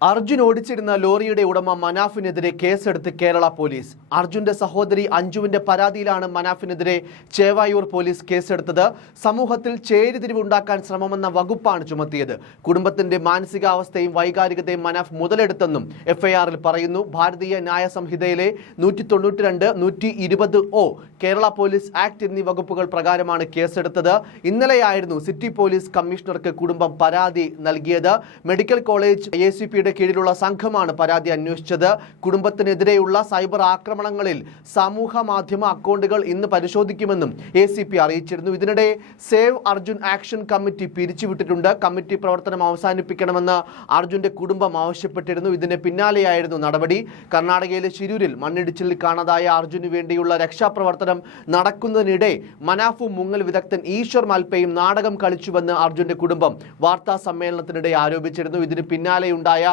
അർജുൻ ഓടിച്ചിരുന്ന ലോറിയുടെ ഉടമ മനാഫിനെതിരെ കേസെടുത്ത് കേരള പോലീസ്. അർജുന്റെ സഹോദരി അഞ്ജുവിന്റെ പരാതിയിലാണ് മനാഫിനെതിരെ ചേവായൂർ പോലീസ് കേസെടുത്തത്. സമൂഹത്തിൽ ചേരിതിരിവുണ്ടാക്കാൻ ശ്രമമെന്ന വകുപ്പാണ് ചുമത്തിയത്. കുടുംബത്തിന്റെ മാനസികാവസ്ഥയും വൈകാരികതയും മനാഫ് മുതലെടുത്തെന്നും എഫ്ഐആറിൽ പറയുന്നു. ഭാരതീയ ന്യായ സംഹിതയിലെ നൂറ്റി തൊണ്ണൂറ്റി രണ്ട് നൂറ്റി ഇരുപത് ഒ കേരള പോലീസ് ആക്ട് എന്നീ വകുപ്പുകൾ പ്രകാരമാണ് കേസെടുത്തത്. ഇന്നലെയായിരുന്നു സിറ്റി പോലീസ് കമ്മീഷണർക്ക് കുടുംബം പരാതി നൽകിയത്. മെഡിക്കൽ കോളേജ് എ സി പിയുടെ കീഴിലുള്ള സംഘമാണ് പരാതി അന്വേഷിച്ചത്. കുടുംബത്തിനെതിരെയുള്ള സൈബർ ആക്രമണങ്ങളിൽ സമൂഹ മാധ്യമ അക്കൗണ്ടുകൾ ഇന്ന് പരിശോധിക്കുമെന്നും എ സി പി അറിയിച്ചിരുന്നു. ഇതിനിടെ സേവ് അർജുൻ ആക്ഷൻ കമ്മിറ്റി പിരിച്ചുവിട്ടിട്ടുണ്ട്. കമ്മിറ്റി പ്രവർത്തനം അവസാനിപ്പിക്കണമെന്ന് അർജുന്റെ കുടുംബം ആവശ്യപ്പെട്ടിരുന്നു. ഇതിന് പിന്നാലെയായിരുന്നു നടപടി. കർണാടകയിലെ ശിരൂരിൽ മണ്ണിടിച്ചിലിൽ കാണാതായ അർജുന് വേണ്ടിയുള്ള രക്ഷാപ്രവർത്തനം നടക്കുന്നതിനിടെ മനാഫു മുങ്ങൽ വിദഗ്ധൻ ഈശ്വർ മാൽപ്പയും നാടകം കളിച്ചുവെന്ന് അർജുന്റെ കുടുംബം വാർത്താ സമ്മേളനത്തിനിടെ ആരോപിച്ചിരുന്നു. ഇതിന് പിന്നാലെയുണ്ടായ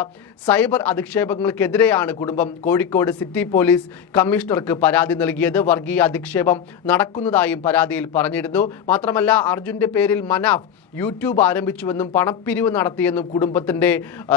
സൈബർ അധിക്ഷേപങ്ങൾക്കെതിരെയാണ് കുടുംബം കോഴിക്കോട് സിറ്റി പോലീസ് കമ്മീഷണർക്ക് പരാതി നൽകിയത്. വർഗീയ അധിക്ഷേപം നടക്കുന്നതായും പരാതിയിൽ പറഞ്ഞിരുന്നു. മാത്രമല്ല അർജുന്റെ പേരിൽ മനാഫ് യൂട്യൂബ് ആരംഭിച്ചുവെന്നും പണപ്പിരിവ് നടത്തിയെന്നും കുടുംബത്തിന്റെ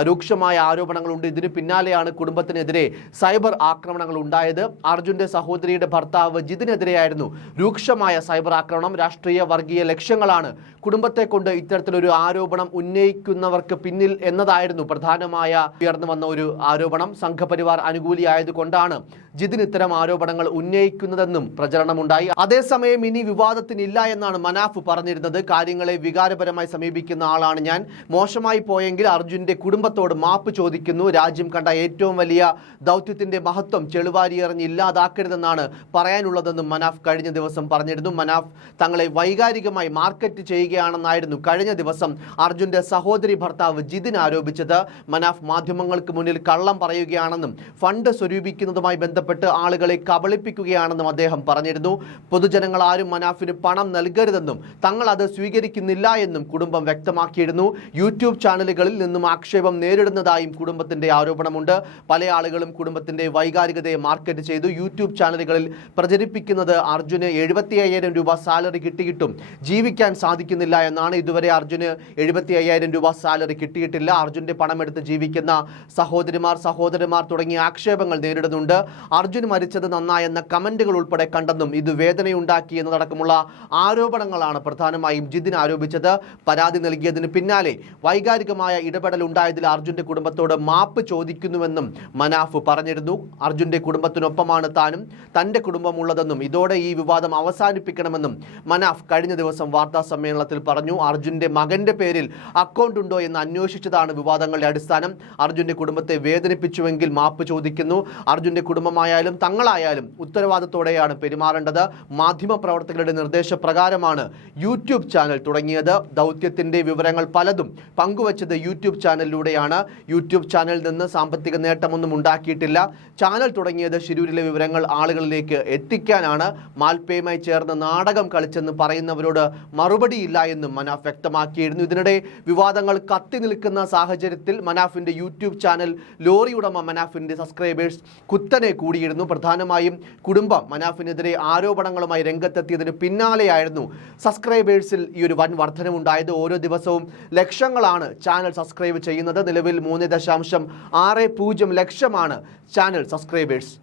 രൂക്ഷമായ ആരോപണങ്ങളുണ്ട്. ഇതിന് പിന്നാലെയാണ് കുടുംബത്തിനെതിരെ സൈബർ ആക്രമണങ്ങൾ ഉണ്ടായത്. അർജുന്റെ സഹോദരിയുടെ ഭർത്താവ് ജിതിനെതിരെയായിരുന്നു രൂക്ഷമായ സൈബർ ആക്രമണം. രാഷ്ട്രീയ വർഗീയ ലക്ഷ്യങ്ങളാണ് കുടുംബത്തെ കൊണ്ട് ഇത്തരത്തിലൊരു ആരോപണം ഉന്നയിക്കുന്നവർക്ക് പിന്നിൽ എന്നതായിരുന്നു പ്രധാനമായ ഉയർന്നു വന്ന ഒരു ആരോപണം സംഘപരിവാർ അനുകൂലിയായതുകൊണ്ടാണ് ജിതിൻ ഇത്തരം ആരോപണങ്ങൾ ഉന്നയിക്കുന്നതെന്നും പ്രചരണമുണ്ടായി. അതേസമയം ഇനി വിവാദത്തിനില്ല എന്നാണ് മനാഫ് പറഞ്ഞിരുന്നത്. കാര്യങ്ങളെ വികാരപരമായി സമീപിക്കുന്ന ആളാണ് ഞാൻ. മോശമായി പോയെങ്കിൽ അർജുന്റെ കുടുംബത്തോട് മാപ്പ് ചോദിക്കുന്നു. രാജ്യം കണ്ട ഏറ്റവും വലിയ ദൗത്യത്തിന്റെ മഹത്വം ചെളുവാരിയെറിഞ്ഞ് ഇല്ലാതാക്കരുതെന്നാണ് പറയാനുള്ളതെന്നും മനാഫ് കഴിഞ്ഞ ദിവസം പറഞ്ഞിരുന്നു. മനാഫ് തങ്ങളെ വൈകാരികമായി മാർക്കറ്റ് ചെയ്യുകയാണെന്നായിരുന്നു കഴിഞ്ഞ ദിവസം അർജുന്റെ സഹോദരി ഭർത്താവ് ജിതിൻ ആരോപിച്ചത്. മനാഫ് മാധ്യമങ്ങൾക്ക് മുന്നിൽ കള്ളം പറയുകയാണെന്നും ഫണ്ട് സ്വരൂപിക്കുന്നതുമായി ബന്ധപ്പെട്ട് ആളുകളെ കബളിപ്പിക്കുകയാണെന്നും അദ്ദേഹം പറഞ്ഞിരുന്നു. പൊതുജനങ്ങൾ ആരും മനാഫിന് പണം നൽകരുതെന്നും തങ്ങൾ അത് സ്വീകരിക്കുന്നില്ല എന്നും കുടുംബം വ്യക്തമാക്കിയിരുന്നു. യൂട്യൂബ് ചാനലുകളിൽ നിന്നും ആക്ഷേപം നേരിടുന്നതായും കുടുംബത്തിന്റെ ആരോപണമുണ്ട്. പല ആളുകളും കുടുംബത്തിന്റെ വൈകാരികതയെ മാർക്കറ്റ് ചെയ്തു. യൂട്യൂബ് ചാനലുകളിൽ പ്രചരിപ്പിക്കുന്നത് അർജുന് എഴുപത്തി അയ്യായിരം രൂപ സാലറി കിട്ടിയിട്ടും ജീവിക്കാൻ സാധിക്കുന്നില്ല എന്നാണ്. ഇതുവരെ അർജുന് എഴുപത്തി അയ്യായിരം രൂപ സാലറി കിട്ടിയിട്ടില്ല. അർജുന്റെ പണമെടുത്ത് ജീവിക്കുന്ന സഹോദരിമാർ സഹോദരന്മാർ തുടങ്ങിയ ആക്ഷേപങ്ങൾ നേരിടുന്നുണ്ട്. അർജുൻ മരിച്ചത് നന്നായെന്ന കമന്റുകൾ ഉൾപ്പെടെ കണ്ടെന്നും ഇത് വേദനയുണ്ടാക്കി എന്നതടക്കമുള്ള ആരോപണങ്ങളാണ് പ്രധാനമായും ജിതിൻ ആരോപിച്ചത്. പരാതി നൽകിയതിന് പിന്നാലെ വൈകാരികമായ ഇടപെടൽ ഉണ്ടായതിൽ അർജുന്റെ കുടുംബത്തോട് മാപ്പ് ചോദിക്കുന്നുവെന്നും മനാഫ് പറഞ്ഞിരുന്നു. അർജുന്റെ കുടുംബത്തിനൊപ്പമാണ് താനും തന്റെ കുടുംബമുള്ളതെന്നും ഇതോടെ ഈ വിവാദം അവസാനിപ്പിക്കണമെന്നും മനാഫ് കഴിഞ്ഞ ദിവസം വാർത്താ സമ്മേളനത്തിൽ പറഞ്ഞു. അർജുന്റെ മകന്റെ പേരിൽ അക്കൗണ്ട് ഉണ്ടോ എന്ന് അന്വേഷിച്ചതാണ് വിവാദങ്ങളുടെ അടിസ്ഥാനം. അർജുന്റെ കുടുംബത്തെ വേദനിപ്പിച്ചുവെങ്കിൽ മാപ്പ് ചോദിക്കുന്നു. അർജുന്റെ കുടുംബമായാലും തങ്ങളായാലും ഉത്തരവാദിത്തോടെയാണ് പെരുമാറേണ്ടത്. മാധ്യമ പ്രവർത്തകരുടെ നിർദ്ദേശപ്രകാരമാണ് യൂട്യൂബ് ചാനൽ തുടങ്ങിയത്. ദൗത്യത്തിന്റെ വിവരങ്ങൾ പലതും പങ്കുവച്ചത് യൂട്യൂബ് ചാനലിലൂടെയാണ്. യൂട്യൂബ് ചാനലിൽ നിന്ന് സാമ്പത്തിക നേട്ടമൊന്നും ഉണ്ടാക്കിയിട്ടില്ല. ചാനൽ തുടങ്ങിയത് ശിരൂരിലെ വിവരങ്ങൾ ആളുകളിലേക്ക് എത്തിക്കാനാണ്. മാൽപ്പയുമായി ചേർന്ന് നാടകം കളിച്ചെന്ന് പറയുന്നവരോട് മറുപടിയില്ല എന്നും മനാഫ് വ്യക്തമാക്കിയിരുന്നു. ഇതിനിടെ വിവാദങ്ങൾ കത്തി നിൽക്കുന്ന സാഹചര്യത്തിൽ മനാഫിന്റെ യൂട്യൂബ് ചാനൽ ലോറി ഉടമ മനാഫിന്റെ സബ്സ്ക്രൈബേഴ്സ് കുത്തനെ കൂടിയിരുന്നു. പ്രധാനമായും കുടുംബം മനാഫിനെതിരെ ആരോപണങ്ങളുമായി രംഗത്തെത്തിയതിന് പിന്നാലെയായിരുന്നു സബ്സ്ക്രൈബേഴ്സിൽ ഈ ഒരു വൻ വർധനമുണ്ടായത്. ഓരോ ദിവസവും ലക്ഷങ്ങളാണ് ചാനൽ സബ്സ്ക്രൈബ് ചെയ്യുന്നത്. നിലവിൽ മൂന്ന് ദശാംശം ആറ് പൂജ്യം ലക്ഷമാണ് ചാനൽ സബ്സ്ക്രൈബേഴ്സ്.